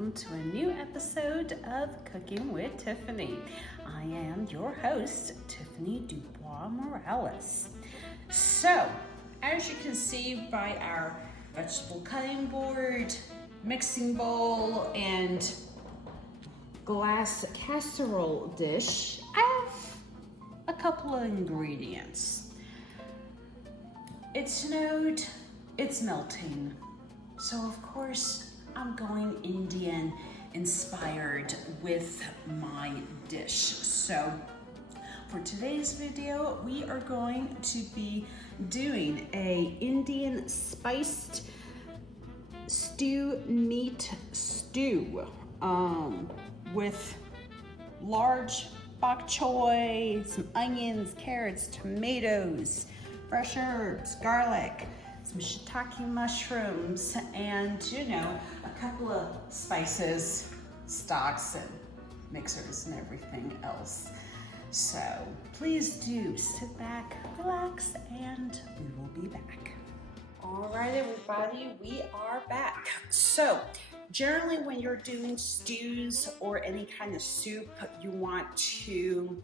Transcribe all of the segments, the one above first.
welcome to a new episode of Cooking with Tiffany. I am your host, Tiffany DuBois-Morales. So, as you can see by our vegetable cutting board, mixing bowl, and glass casserole dish, I have a couple of ingredients. It snowed, it's melting. So of course, I'm going Indian inspired with my dish. So for today's video, we are going to be doing a Indian spiced meat stew with large bok choy, some onions, carrots, tomatoes, fresh herbs, garlic, some shiitake mushrooms, and a couple of spices, stocks, and mixers and everything else. So please do sit back, relax, and we will be back. All right, everybody, we are back. So generally when you're doing stews or any kind of soup, you want to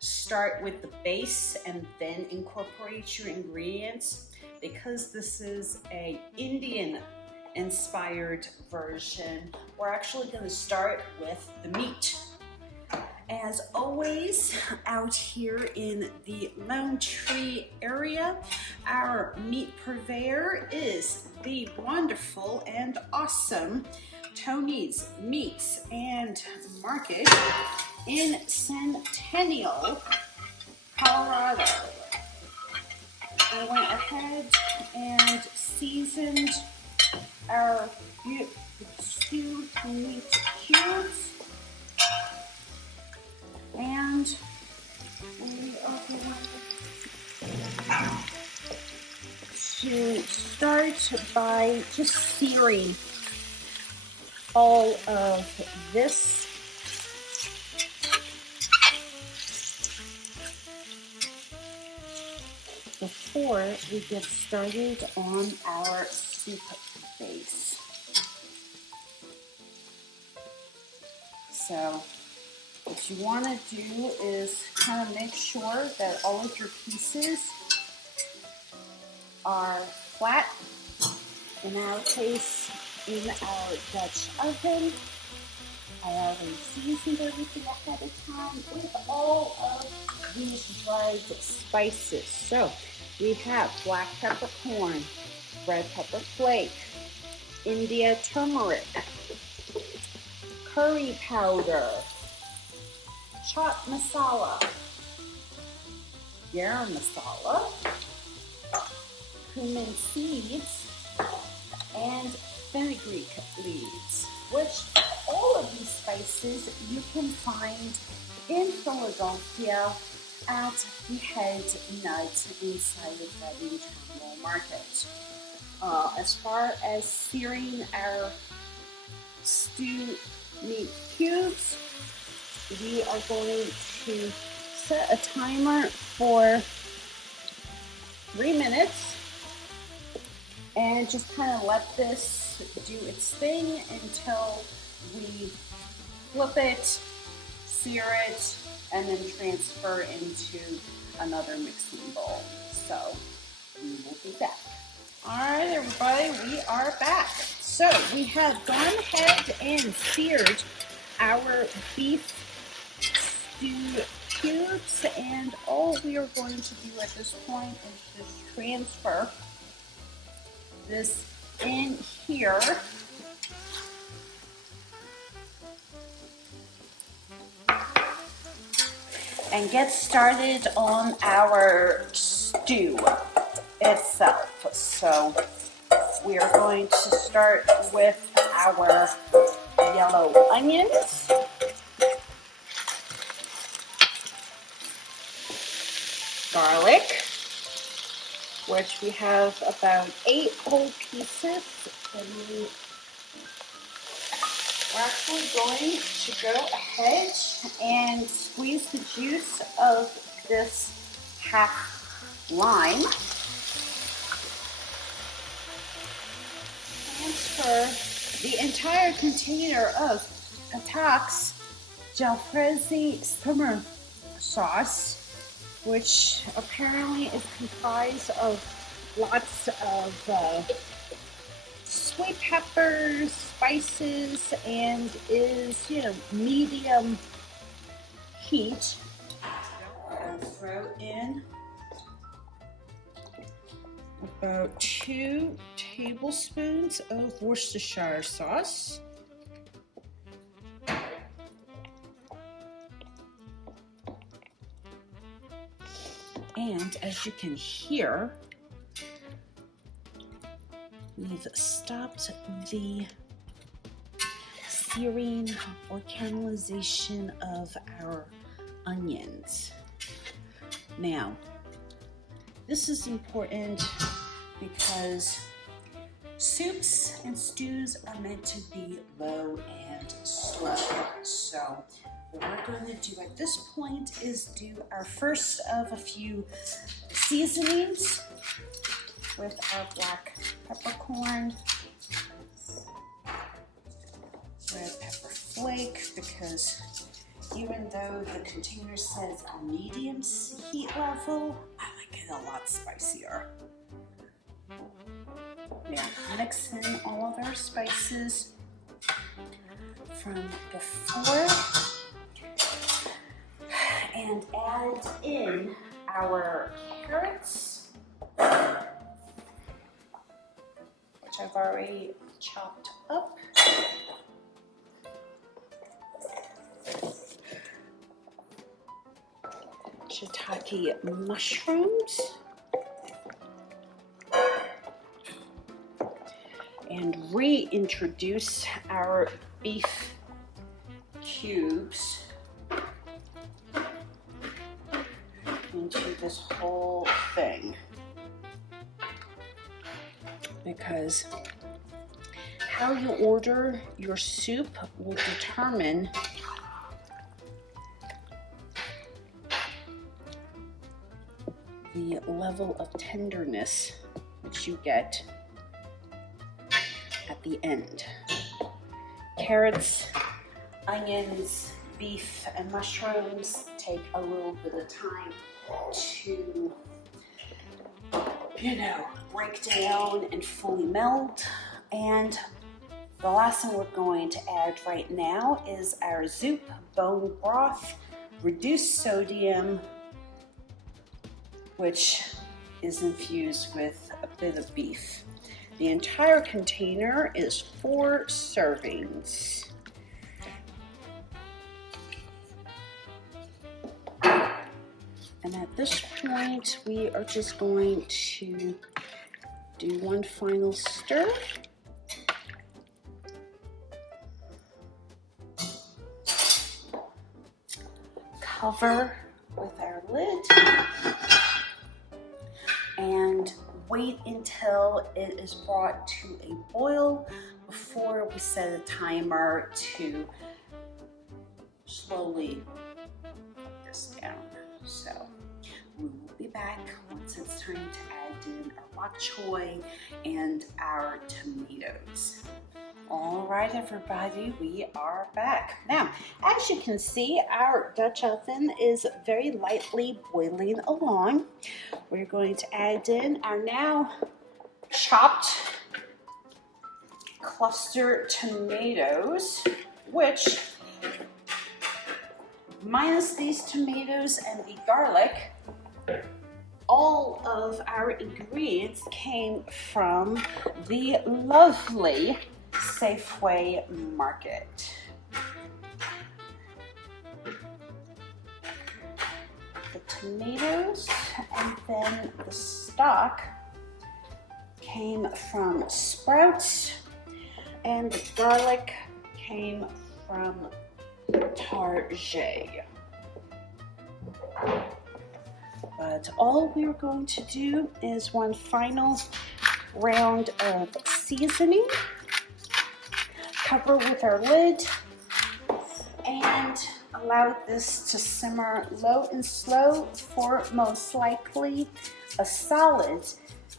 start with the base and then incorporate your ingredients. Because this is a Indian inspired version, we're actually going to start with the meat. As always, out here in the Lone Tree area, our meat purveyor is the wonderful and awesome Tony's Meats and Market in Centennial, Colorado. I went ahead and seasoned our stew meat cubes, and we are going to start by just searing all of this before we get started on our soup base. So what you want to do is kind of make sure that all of your pieces are flat. In our case, in our Dutch oven, I already seasoned everything ahead of time with all of these dried spices. So we have black peppercorn, red pepper flake, India turmeric, curry powder, chaat masala, garam masala, cumin seeds, and fenugreek leaves, which all of these spices you can find in Philadelphia at the Head Nut inside of that internal market. As far as searing our stew meat cubes, we are going to set a timer for 3 minutes and just kind of let this do its thing until we flip it, sear it, and then transfer into another mixing bowl. So we will be back. All right, everybody, we are back. So we have gone ahead and seared our beef stew cubes, and all we are going to do at this point is just transfer this in here. And get started on our stew itself. So we are going to start with our yellow onions, garlic, which we have about 8 whole pieces, and we're actually going to go ahead and squeeze the juice of this half lime. Transfer the entire container of Attack's jalfrezi simmer sauce, which apparently is comprised of lots of sweet peppers, spices, and is, you know, medium heat. I'll throw in about 2 tablespoons of Worcestershire sauce. And as you can hear, we've stopped the searing or caramelization of our onions. Now, this is important because soups and stews are meant to be low and slow. So what we're going to do at this point is do our first of a few seasonings with our black peppercorn, red pepper flake, because even though the container says a medium heat level, I like it a lot spicier. Now, mix in all of our spices from before and add in our carrots, which I've already chopped up. Shiitake mushrooms. And reintroduce our beef cubes into this whole thing, because how you order your soup will determine the level of tenderness that you get at the end. Carrots, onions, beef, and mushrooms take a little bit of time to, you know, break down and fully melt. And the last thing we're going to add right now is our soup bone broth, reduced sodium, which is infused with a bit of beef. The entire container is 4 servings. And at this point, we are just going to do one final stir. Cover with our lid and wait until it is brought to a boil before we set a timer to slowly put this down. So we will be back once it's time to add in our bok choy and our tomatoes. All right, everybody, we are back. Now, as you can see, our Dutch oven is very lightly boiling along. We're going to add in our now chopped cluster tomatoes, which, minus these tomatoes and the garlic, all of our ingredients came from the lovely Safeway Market. The tomatoes and then the stock came from Sprouts, and the garlic came from Target. But all we're going to do is one final round of seasoning. Cover with our lid and allow this to simmer low and slow for most likely a solid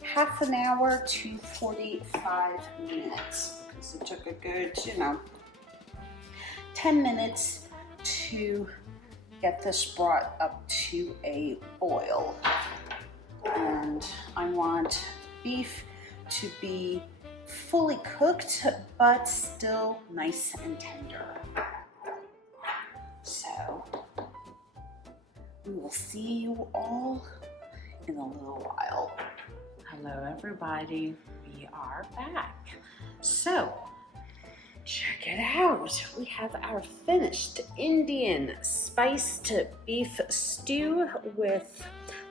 half an hour to 45 minutes. because it took a good, 10 minutes to get this brought up to a boil. And I want beef to be fully cooked, but still nice and tender. So we will see you all in a little while. Hello everybody, we are back. So check it out. We have our finished Indian spiced beef stew with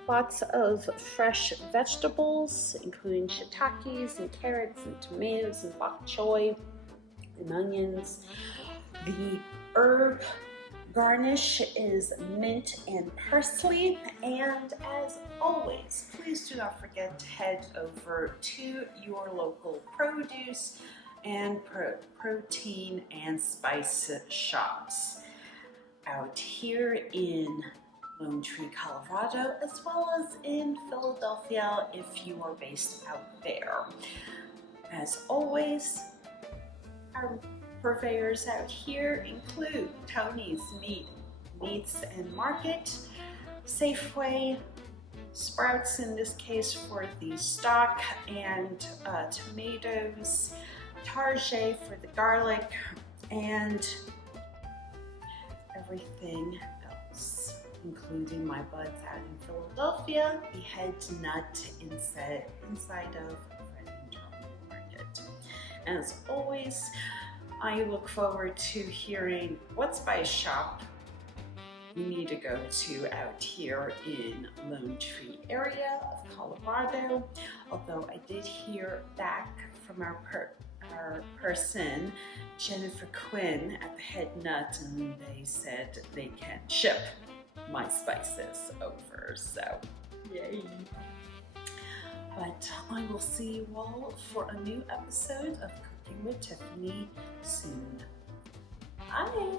lots of fresh vegetables, including shiitakes and carrots and tomatoes and bok choy and onions. The herb garnish is mint and parsley, and as always, please do not forget to head over to your local produce and protein and spice shops out here in Lone Tree, Colorado, as well as in Philadelphia if you are based out there. As always, our purveyors out here include Tony's Meats and Market, Safeway, Sprouts in this case for the stock and tomatoes, Target for the garlic, and everything else, including my buds out in Philadelphia, the head nut inside of Reading Terminal Market. And as always, I look forward to hearing what spice shop you need to go to out here in Lone Tree area of Colorado. Although I did hear back from our person, Jennifer Quinn at the Head Nut, and they said they can ship my spices over, so yay. But I will see you all for a new episode of Cooking with Tiffany soon. Bye!